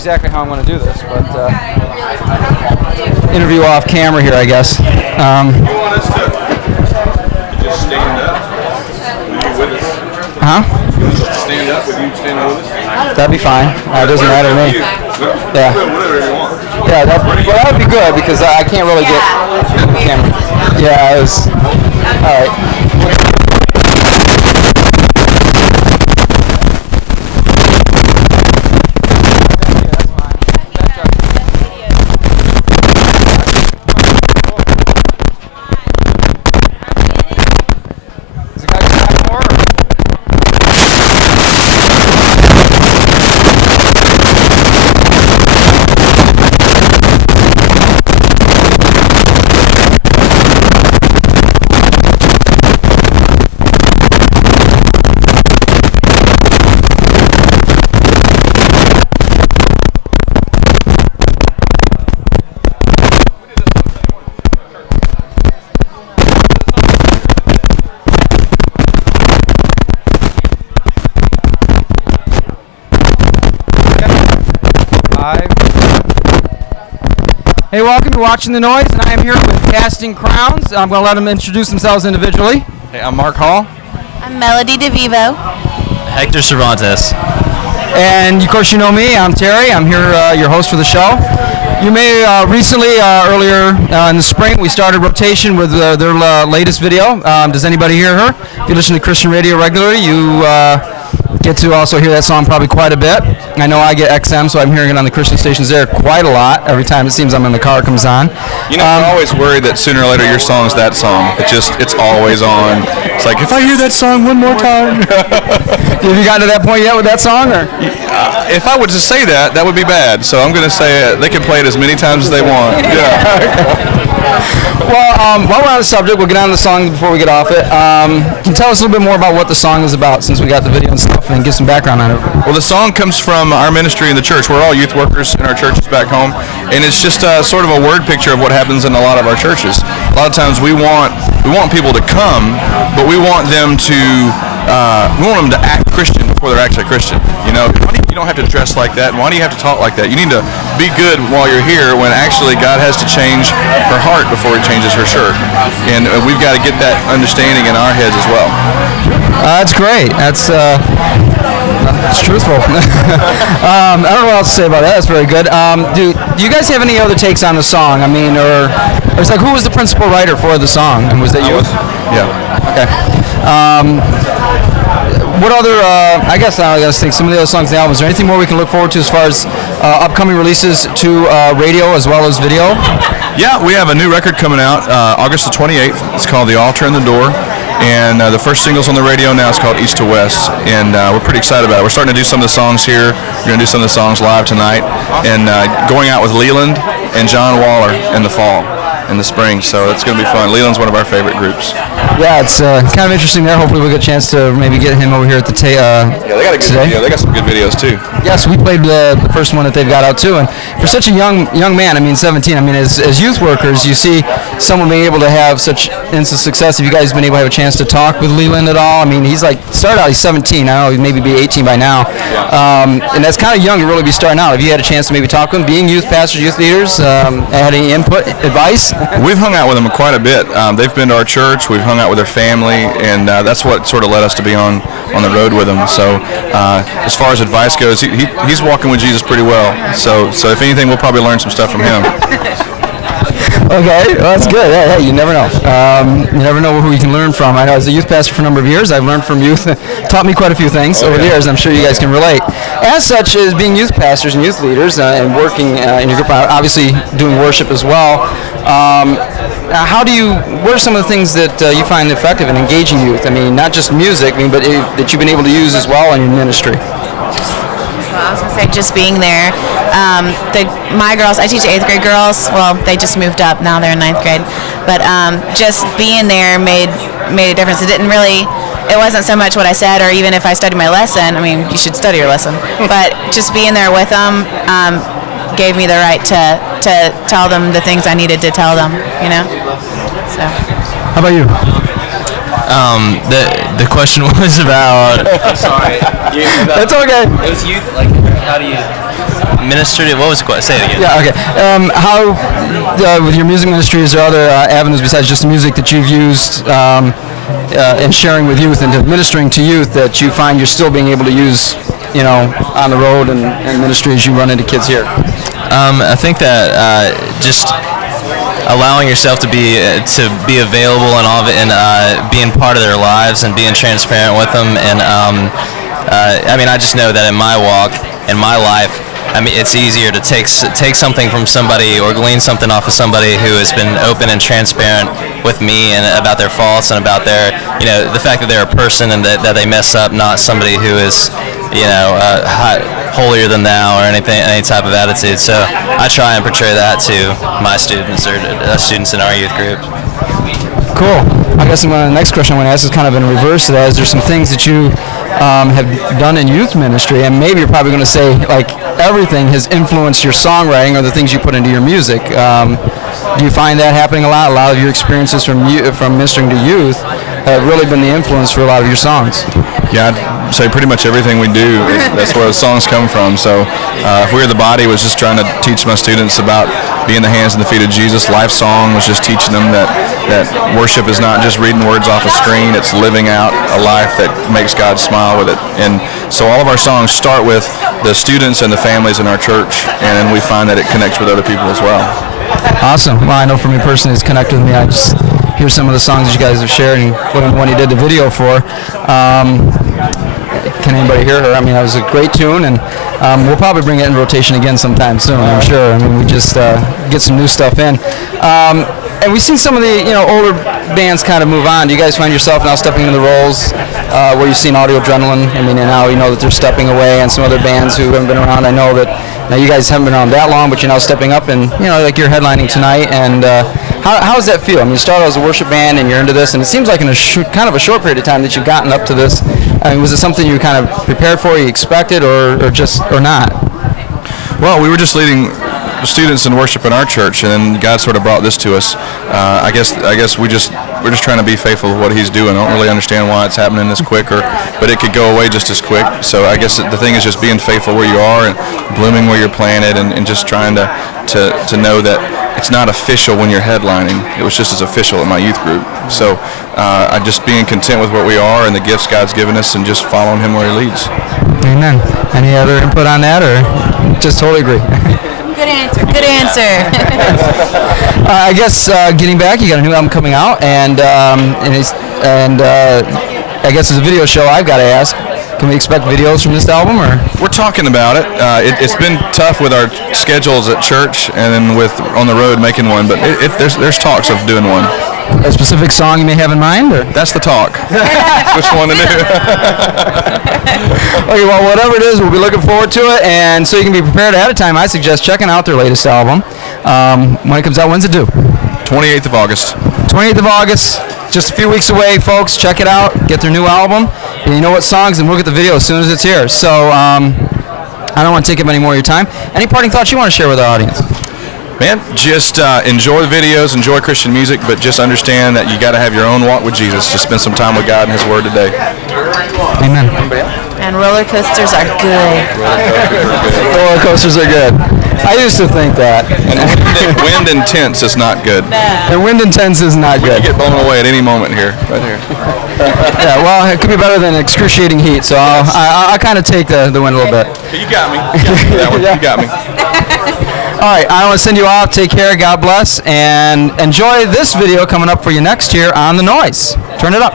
exactly how I'm going to do this, but interview off camera here, I guess. You want us to just stand up? Will you with us? Huh? Stand up? Would you stand up with us? That'd be fine. It doesn't matter to me. Yeah. Whatever you want. Yeah, that would be good because I can't really get the camera. Yeah, it was. All right. Hey, welcome to Watching the Noise, and I am here with Casting Crowns. I'm going to let them introduce themselves individually. Hey, I'm Mark Hall. I'm Melody DeVivo. Hector Cervantes. And, of course, you know me. I'm Terry. I'm here, your host for the show. You may recently, earlier in the spring, we started rotation with their latest video. Does anybody hear her? If you listen to Christian radio regularly, you get to also hear that song probably quite a bit. I know I get XM, so I'm hearing it on the Christian stations there quite a lot. Every time it seems I'm in the car, it comes on. You know, I'm always worried that sooner or later your song's that song. It's always on. It's like, if I hear that song one more time. Have you gotten to that point yet with that song? Or? If I were to say that, that would be bad. So I'm going to say they can play it as many times as they want. Yeah. Well, while we're on the subject, we'll get on the song before we get off it. Can you tell us a little bit more about what the song is about, since we got the video and stuff, and give some background on it? Well, the song comes from our ministry in the church. We're all youth workers in our churches back home, and it's just sort of a word picture of what happens in a lot of our churches. A lot of times we want people to come, but we want them to act Christian before they're actually Christian. You know, you don't have to dress like that. Why do you have to talk like that? You need to be good while you're here, when actually God has to change her heart before He changes her shirt. And we've got to get that understanding in our heads as well. That's great. That's truthful. I don't know what else to say about that. That's very good. Do you guys have any other takes on the song? I mean, or it's like, who was the principal writer for the song? And was that you? Yeah. Okay. What other, I guess I got to think, some of the other songs in the album, is there anything more we can look forward to as far as upcoming releases to radio as well as video? Yeah, we have a new record coming out August the 28th. It's called The Altar and the Door. And the first single's on the radio now. It's called East to West. And we're pretty excited about it. We're starting to do some of the songs here. We're going to do some of the songs live tonight. And going out with Leland and John Waller in the fall, in the spring. So it's going to be fun. Leland's one of our favorite groups. Yeah, it's kind of interesting there. Hopefully we'll get a chance to maybe get him over here at the yeah, they got a good video. They got some good videos too. Yes, we played the first one that they've got out too. And for such a young man, I mean 17, I mean as youth workers, you see someone being able to have such instant success. Have you guys been able to have a chance to talk with Leland at all? I mean, he's like, started out, he's 17. I don't know, he'd maybe be 18 by now. And that's kind of young to really be starting out. Have you had a chance to maybe talk with them, being youth pastors, youth leaders? Had any input, advice? We've hung out with them quite a bit. They've been to our church. We've hung out with their family, and that's what sort of led us to be on the road with them. So as far as advice goes, he's walking with Jesus pretty well. So if anything, we'll probably learn some stuff from him. Okay, well, that's good. Hey, you never know. You never know who you can learn from. I know as a youth pastor for a number of years, I've learned from youth, taught me quite a few things over the years. I'm sure you guys can relate. As such, as being youth pastors and youth leaders and working in your group, obviously doing worship as well, what are some of the things that you find effective in engaging youth? I mean, not just music, but that you've been able to use as well in your ministry. I was going to say just being there. My girls, I teach 8th grade girls. Well, they just moved up. Now they're in 9th grade. But just being there made a difference. It wasn't so much what I said, or even if I studied my lesson. I mean, you should study your lesson. But just being there with them gave me the right to tell them the things I needed to tell them, you know? So. How about you? The question was about. I'm sorry. That's okay. It was youth. Like, how do you? Ministry. What was the question? Say it again. Yeah, okay. How, with your music ministry, is there other avenues besides just the music that you've used in sharing with youth and ministering to youth that you find you're still being able to use, you know, on the road and ministry as you run into kids here? I think that just allowing yourself to be available and all of it, and being part of their lives and being transparent with them. And I mean, I just know that in my walk, in my life, I mean, it's easier to take something from somebody or glean something off of somebody who has been open and transparent with me and about their faults and about their, you know, the fact that they're a person and that they mess up, not somebody who is, you know, holier than thou or anything, any type of attitude. So I try and portray that to my students or students in our youth group. Cool. I guess the next question I want to ask is kind of in reverse of that. Is there some things that you have done in youth ministry, and maybe you're probably going to say like everything has influenced your songwriting or the things you put into your music? Do you find that happening a lot? A lot of your experiences from ministering to youth have really been the influence for a lot of your songs. Yeah, I'd say pretty much everything we do, that's where the songs come from. So if We're the Body was just trying to teach my students about being the hands and the feet of Jesus. Life Song was just teaching them that worship is not just reading words off a screen, it's living out a life that makes God smile with it. And so all of our songs start with the students and the families in our church, and then we find that it connects with other people as well. Awesome. Well, I know for me personally, it's connected with me. I just hear some of the songs that you guys have shared, and when you did the video for. Can anybody hear her? I mean, that was a great tune, and we'll probably bring it in rotation again sometime soon, I'm sure. I mean, we just get some new stuff in. And we've seen some of the older bands kind of move on. Do you guys find yourself now stepping into the roles where you've seen Audio Adrenaline? I mean, and now you know that they're stepping away, and some other bands who haven't been around. I know that now you guys haven't been around that long, but you're now stepping up, and like you're headlining tonight. And how does that feel? I mean, you started as a worship band, and you're into this, and it seems like in a kind of a short period of time that you've gotten up to this. I mean, was it something you kind of prepared for, you expected, or not? Well, we were just leading students in worship in our church, and then God sort of brought this to us. I guess we're just trying to be faithful with what He's doing. I don't really understand why it's happening this quick, but it could go away just as quick. So I guess the thing is just being faithful where you are and blooming where you're planted, and just trying to know that it's not official when you're headlining. It was just as official in my youth group. So I just being content with what we are and the gifts God's given us, and just following Him where He leads. Amen. Any other input on that, or just totally agree? Good answer. Good answer. I guess getting back, you got a new album coming out, and I guess as a video show, I've got to ask, can we expect videos from this album, or? We're talking about it. It's been tough with our schedules at church and then with on the road making one, but there's talks of doing one. A specific song you may have in mind, or? That's the talk. Which one to do? Okay, well, whatever it is, we'll be looking forward to it, and so you can be prepared ahead of time, I suggest checking out their latest album. When it comes out, when's it due? 28th of August. 28th of August, just a few weeks away, folks. Check it out, get their new album, and you know what songs, and we'll get the video as soon as it's here. So I don't want to take up any more of your time. Any parting thoughts you want to share with our audience? Man, just enjoy the videos, enjoy Christian music, but just understand that you got to have your own walk with Jesus. Just spend some time with God and His Word today. Amen. And roller coasters are good. Roller coasters are good. I used to think that. And wind intense is not good. And wind intense is not good. You get blown away at any moment here, right here. Yeah, well, it could be better than excruciating heat, so I'll kind of take the wind a little bit. You got me. You got me for that one. You got me. All right, I want to send you off. Take care. God bless. And enjoy this video coming up for you next here on The Noize. Turn it up.